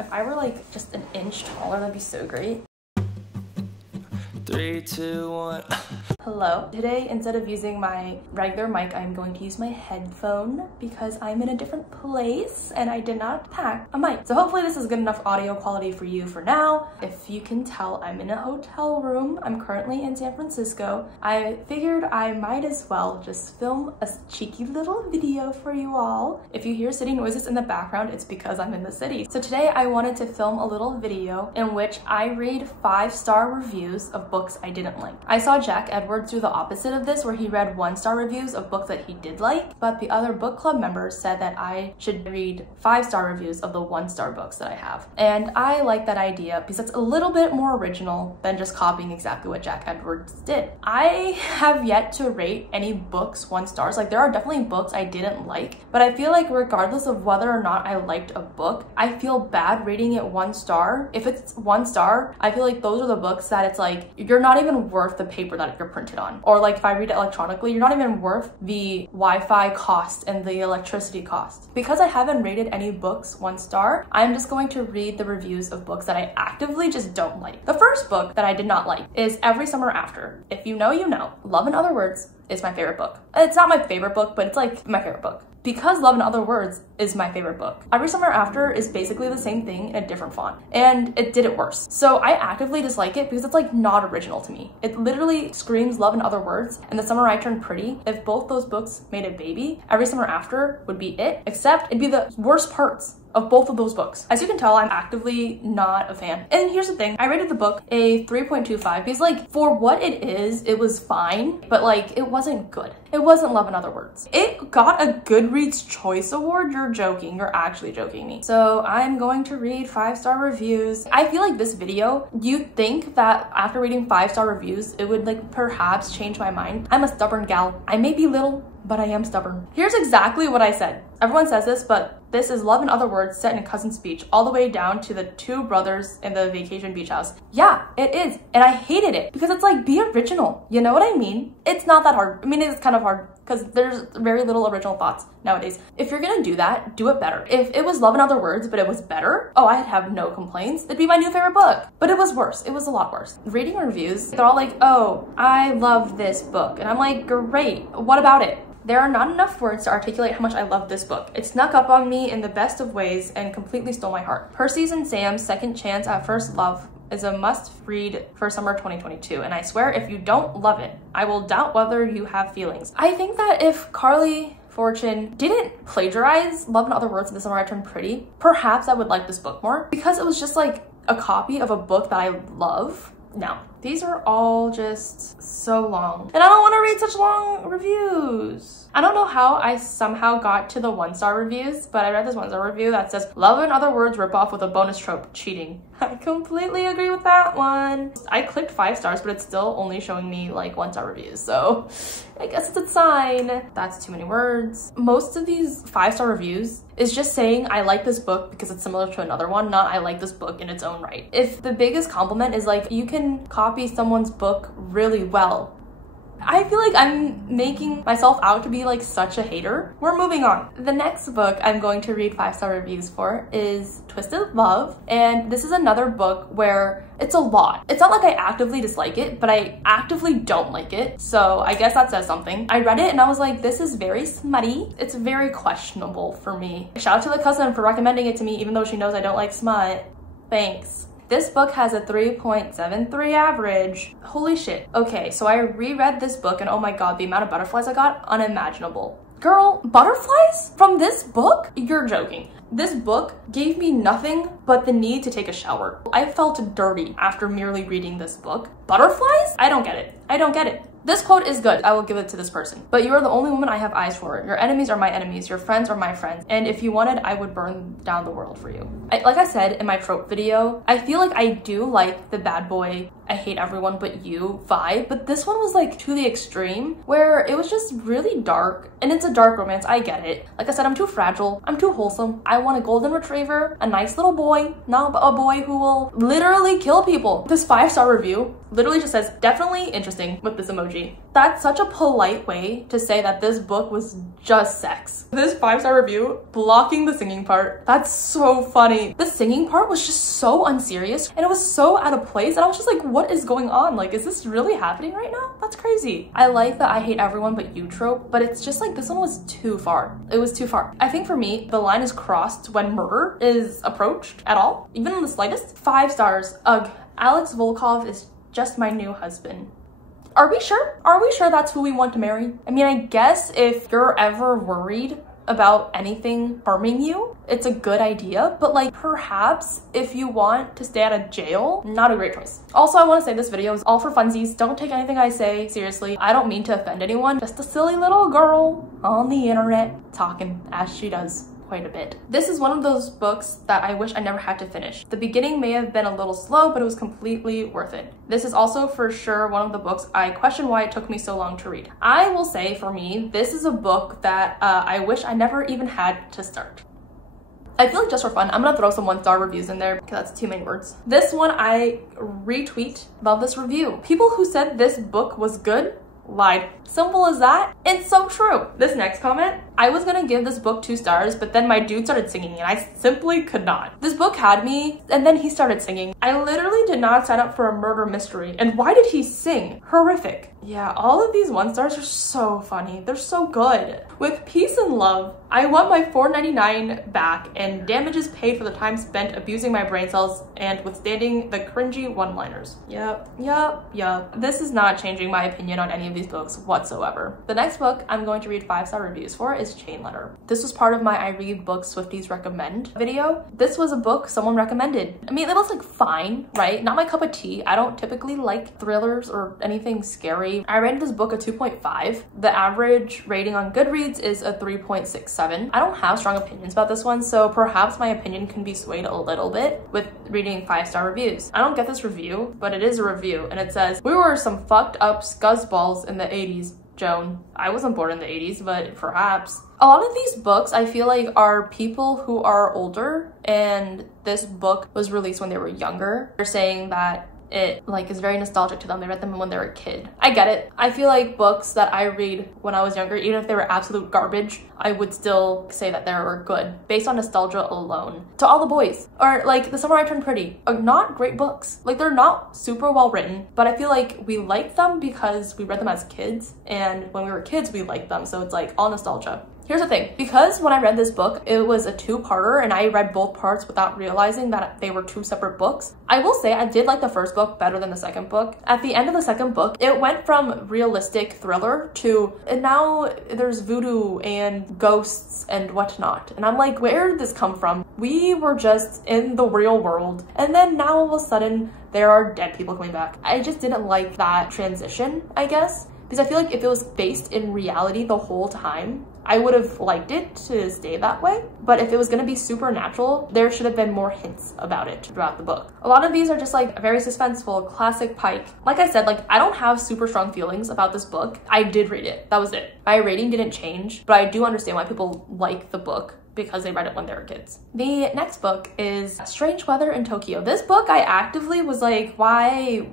If I were like just an inch taller, that'd be so great. 3, 2, 1. Hello. Today, instead of using my regular mic, I'm going to use my headphone because I'm in a different place and I did not pack a mic. So hopefully this is good enough audio quality for you for now. If you can tell, I'm in a hotel room. I'm currently in San Francisco. I figured I might as well just film a cheeky little video for you all. If you hear city noises in the background, it's because I'm in the city. So today I wanted to film a little video in which I read 5-star reviews of books I didn't like. I saw Jack Edwards do the opposite of this, where he read 1-star reviews of books that he did like, but the other book club members said that I should read 5-star reviews of the 1-star books that I have. And I like that idea because it's a little bit more original than just copying exactly what Jack Edwards did. I have yet to rate any books 1 stars. Like, there are definitely books I didn't like, but I feel like regardless of whether or not I liked a book, I feel bad rating it 1 star. If it's 1 star, I feel like those are the books that it's like, you're not even worth the paper that you're printed on. Or like if I read it electronically, you're not even worth the Wi-Fi cost and the electricity cost. Because I haven't rated any books 1 star, I'm just going to read the reviews of books that I actively just don't like. The first book that I did not like is Every Summer After. If you know, you know. Love in Other Words is my favorite book. It's not my favorite book, but it's like my favorite book. Because Love in Other Words is my favorite book, Every Summer After is basically the same thing in a different font, and it did it worse. So I actively dislike it because it's like not original to me. It literally screams Love in Other Words and The Summer I Turned Pretty. If both those books made a baby, Every Summer After would be it, except it'd be the worst parts of both of those books. As you can tell, I'm actively not a fan. And here's the thing, I rated the book a 3.25 because like for what it is, it was fine, but like it wasn't good. It wasn't Love in Other Words. It got a Goodreads Choice Award. You're joking. You're actually joking me. So I'm going to read 5-star reviews. I feel like this video, you'd think that after reading 5-star reviews, it would like perhaps change my mind. I'm a stubborn gal. I may be little, but I am stubborn. Here's exactly what I said. Everyone says this, but this is Love in Other Words set in Cousins Beach, all the way down to the 2 brothers in the vacation beach house. Yeah, it is. And I hated it because it's like, be original. You know what I mean? It's not that hard. I mean, it's kind of hard because there's very little original thoughts nowadays. If you're gonna do that, do it better. If it was Love in Other Words, but it was better, oh, I'd have no complaints. It'd be my new favorite book. But it was worse. It was a lot worse. Reading reviews, they're all like, oh, I love this book. And I'm like, great. What about it? There are not enough words to articulate how much I love this book. It snuck up on me in the best of ways and completely stole my heart. Percy's and Sam's Second Chance at First Love is a must-read for summer 2022, and I swear if you don't love it, I will doubt whether you have feelings. I think that if Carly Fortune didn't plagiarize Love in Other Words and The Summer I Turned Pretty, perhaps I would like this book more because it was just like a copy of a book that I love. No, these are all just so long and I don't want to read such long reviews. I don't know how I somehow got to the 1-star reviews, but I read this 1-star review that says Love in Other Words ripoff with a bonus trope, cheating. I completely agree with that one. I clicked 5 stars, but it's still only showing me like 1-star reviews, so I guess it's a sign. That's too many words. Most of these 5-star reviews is just saying I like this book because it's similar to another one, not I like this book in its own right. If the biggest compliment is like you can copy someone's book really well, I feel like I'm making myself out to be like such a hater. We're moving on. The next book I'm going to read 5-star reviews for is Twisted Love. And this is another book where it's a lot. It's not like I actively dislike it, but I actively don't like it. So I guess that says something. I read it and I was like, this is very smutty. It's very questionable for me. Shout out to the cousin for recommending it to me, even though she knows I don't like smut. Thanks. This book has a 3.73 average. Holy shit. Okay, so I reread this book and oh my god, the amount of butterflies I got, unimaginable. Girl, butterflies from this book? You're joking. This book gave me nothing but the need to take a shower. I felt dirty after merely reading this book. Butterflies? I don't get it. I don't get it. This quote is good. I will give it to this person. But you are the only woman I have eyes for. Your enemies are my enemies. Your friends are my friends. And if you wanted, I would burn down the world for you. Like I said in my trope video, I feel like I do like the bad boy I Hate Everyone But You vibe, but this one was like to the extreme where it was just really dark, and it's a dark romance. I get it. Like I said, I'm too fragile. I'm too wholesome. I want a golden retriever, a nice little boy, not a boy who will literally kill people. This 5-star review literally just says, definitely interesting with this emoji. That's such a polite way to say that this book was just sex. This 5-star review blocking the singing part. That's so funny. The singing part was just so unserious and it was so out of place, and I was just like, what is going on? Like, is this really happening right now? That's crazy. I like the I Hate Everyone But You trope, but it's just like this one was too far. It was too far. I think for me, the line is crossed when murder is approached at all, even in the slightest. 5 stars. Ugh. Alex Volkov is just my new husband. Are we sure? Are we sure that's who we want to marry? I mean, I guess if you're ever worried about anything harming you, it's a good idea, but like perhaps if you want to stay out of jail, not a great choice. Also, I want to say this video is all for funsies. Don't take anything I say seriously. I don't mean to offend anyone. Just a silly little girl on the internet talking as she does quite a bit. This is one of those books that I wish I never had to finish. The beginning may have been a little slow, but it was completely worth it. This is also for sure one of the books I question why it took me so long to read. I will say for me, this is a book that I wish I never even had to start. I feel like just for fun, I'm gonna throw some 1-star reviews in there because that's too many words. This one I retweet. Love this review. People who said this book was good lied. Simple as that. It's so true. This next comment, I was gonna give this book 2 stars, but then my dude started singing and I simply could not. This book had me, and then he started singing. I literally did not sign up for a murder mystery. And why did he sing? Horrific. Yeah, all of these 1 stars are so funny. They're so good. With peace and love, I want my $4.99 back and damages paid for the time spent abusing my brain cells and withstanding the cringy one-liners. Yep. This is not changing my opinion on any of these books whatsoever. The next book I'm going to read 5-star reviews for is Chain Letter. This was part of my I Read Books Swifties Recommend video. This was a book someone recommended. I mean, it was like fine, right? Not my cup of tea. I don't typically like thrillers or anything scary. I rated this book a 2.5. The average rating on Goodreads is a 3.67. I don't have strong opinions about this one, so perhaps my opinion can be swayed a little bit with reading 5-star reviews. I don't get this review, but it is a review, and it says, "We were some fucked up scuzzballs in the 80s, Joan." I wasn't born in the 80s, but perhaps. A lot of these books I feel like are people who are older, and this book was released when they were younger. They're saying that it like is very nostalgic to them. They read them when they were a kid. I get it. I feel like books that I read when I was younger, even if they were absolute garbage, I would still say that they were good based on nostalgia alone. To All the Boys, or like The Summer I Turned Pretty, are not great books. Like, they're not super well written, but I feel like we like them because we read them as kids, and when we were kids we liked them, so it's like all nostalgia. Here's the thing, because when I read this book, it was a 2-parter and I read both parts without realizing that they were 2 separate books. I will say I did like the first book better than the second book. At the end of the second book, it went from realistic thriller to, and now there's voodoo and ghosts and whatnot. And I'm like, where did this come from? We were just in the real world, and then now all of a sudden there are dead people coming back. I just didn't like that transition, I guess, because I feel like if it was based in reality the whole time, I would have liked it to stay that way. But if it was gonna be supernatural, there should have been more hints about it throughout the book. A lot of these are just like very suspenseful, classic Pike. Like I said, like I don't have super strong feelings about this book. I did read it, that was it. My rating didn't change, but I do understand why people like the book because they read it when they were kids. The next book is Strange Weather in Tokyo. This book I actively was like, why?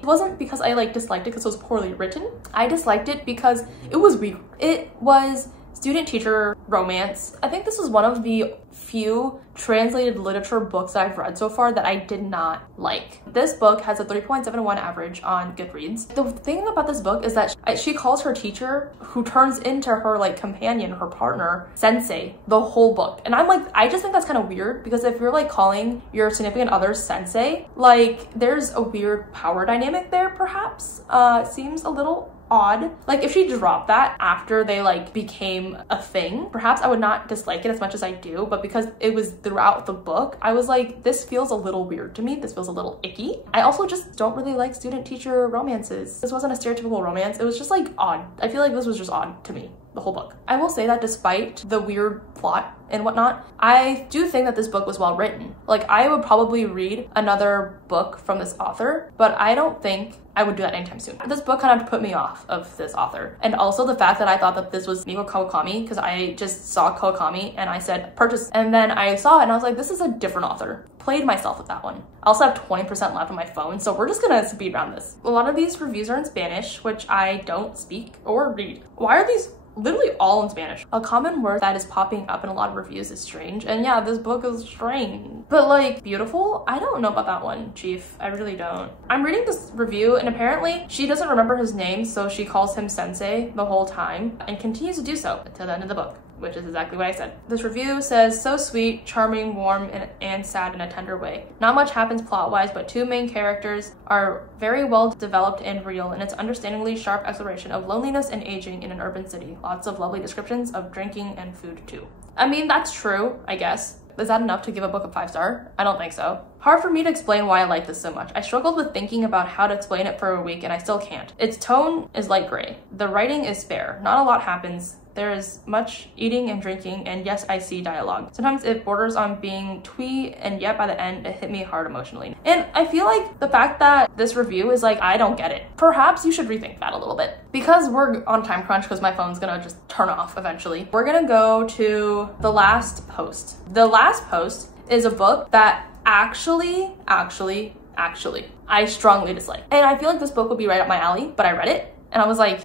It wasn't because I like disliked it because it was poorly written. I disliked it because it was weak. It was student-teacher romance. I think this was one of the few translated literature books that I've read so far that I did not like. This book has a 3.71 average on Goodreads. The thing about this book is that she calls her teacher, who turns into her like companion, her partner, sensei, the whole book. And I'm like, I just think that's kind of weird, because if you're like calling your significant other sensei, like there's a weird power dynamic there perhaps. It seems a little odd. Like if she dropped that after they like became a thing, perhaps I would not dislike it as much as I do, but because it was throughout the book, I was like, this feels a little weird to me. This feels a little icky. I also just don't really like student-teacher romances. This wasn't a stereotypical romance. It was just like odd. I feel like this was just odd to me. the whole book. I will say that despite the weird plot and whatnot, I do think that this book was well written. Like, I would probably read another book from this author, but I don't think I would do that anytime soon. This book kind of put me off of this author. And also the fact that I thought that this was Mieko Kawakami, because I just saw Kawakami and I said purchase. And then I saw it and I was like, this is a different author. Played myself with that one. I also have 20% left on my phone, so we're just gonna speed around this. A lot of these reviews are in Spanish, which I don't speak or read. Why are these literally all in Spanish? A common word that is popping up in a lot of reviews is strange. And yeah, this book is strange. But like, beautiful? I don't know about that one, Chief. I really don't. I'm reading this review and apparently she doesn't remember his name, so she calls him Sensei the whole time and continues to do so until the end of the book, which is exactly what I said. This review says, so sweet, charming, warm, and sad in a tender way. Not much happens plot-wise, but two main characters are very well developed and real, and it's understandingly sharp exploration of loneliness and aging in an urban city. Lots of lovely descriptions of drinking and food too. I mean, that's true, I guess. Is that enough to give a book a 5-star? I don't think so. Hard for me to explain why I like this so much. I struggled with thinking about how to explain it for a week and I still can't. Its tone is light gray. The writing is fair. Not a lot happens. There is much eating and drinking, and yes, I see dialogue. Sometimes it borders on being twee, and yet by the end, it hit me hard emotionally. And I feel like the fact that this review is like, I don't get it. Perhaps you should rethink that a little bit. Because we're on time crunch, because my phone's gonna just turn off eventually. We're gonna go to the last post. The last post is a book that actually, I strongly dislike. And I feel like this book would be right up my alley, but I read it. And I was like,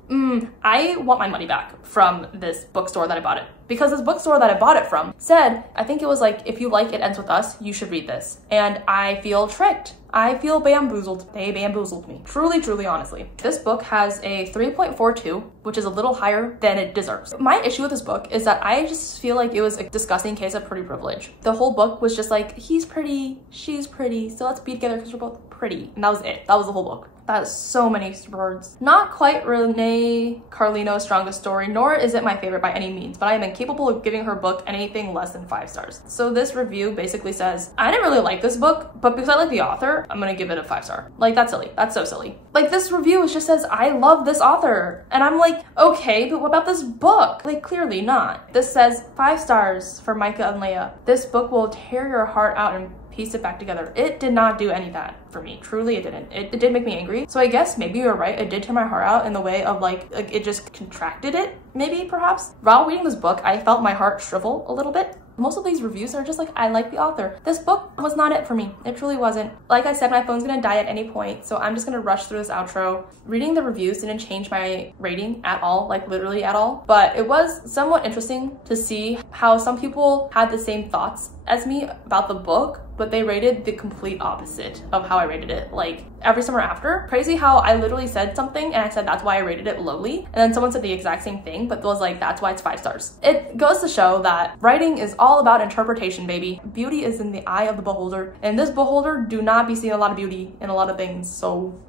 I want my money back from this bookstore that I bought it. Because this bookstore that I bought it from said, I think it was like, if you like It Ends With Us, you should read this. And I feel tricked. I feel bamboozled. They bamboozled me. Truly, truly, honestly. This book has a 3.42, which is a little higher than it deserves. My issue with this book is that I just feel like it was a disgusting case of pretty privilege. The whole book was just like, he's pretty, she's pretty, so let's be together because we're both pretty. And that was it. That was the whole book. That is so many words. Not quite Renee Carlino's strongest story, nor is it my favorite by any means, but I am incapable of giving her book anything less than 5 stars. So this review basically says, I didn't really like this book, but because I like the author, I'm gonna give it a 5-star. Like, that's silly. That's so silly. Like, this review just says, I love this author. And I'm like, okay, but what about this book? Like, clearly not. This says 5 stars for Micah and Leah. This book will tear your heart out and piece it back together. It did not do any of that for me. Truly, it didn't. It did make me angry. So I guess maybe you're right. It did tear my heart out in the way of like it just contracted it, maybe, perhaps. While reading this book, I felt my heart shrivel a little bit. Most of these reviews are just like, I like the author. This book was not it for me. It truly wasn't. Like I said, my phone's gonna die at any point, so I'm just gonna rush through this outro. Reading the reviews didn't change my rating at all, like literally at all, but it was somewhat interesting to see how some people had the same thoughts as me about the book, but they rated the complete opposite of how I rated it. Like, Every Summer After. Crazy how I literally said something and I said that's why I rated it lowly, and then someone said the exact same thing but was like, that's why it's 5 stars. It goes to show that writing is all about interpretation, baby. Beauty is in the eye of the beholder, and this beholder do not be seeing a lot of beauty in a lot of things, so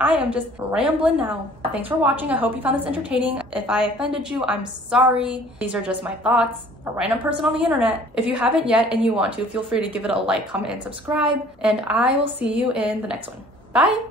I am just rambling now. Thanks for watching. I hope you found this entertaining. If I offended you, I'm sorry. These are just my thoughts. A random person on the internet. If you haven't yet and you want to, feel free to give it a like, comment, and subscribe. And I will see you in the next one. Bye.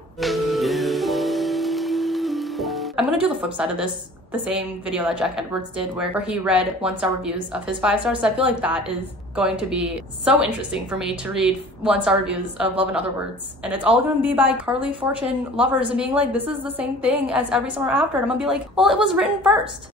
I'm gonna do the flip side of this, the same video that Jack Edwards did where he read 1-star reviews of his 5 stars. So I feel like that is going to be so interesting for me to read 1-star reviews of Love in Other Words. And it's all gonna be by Carly Fortune lovers and being like, this is the same thing as Every Summer After. And I'm gonna be like, well, it was written first.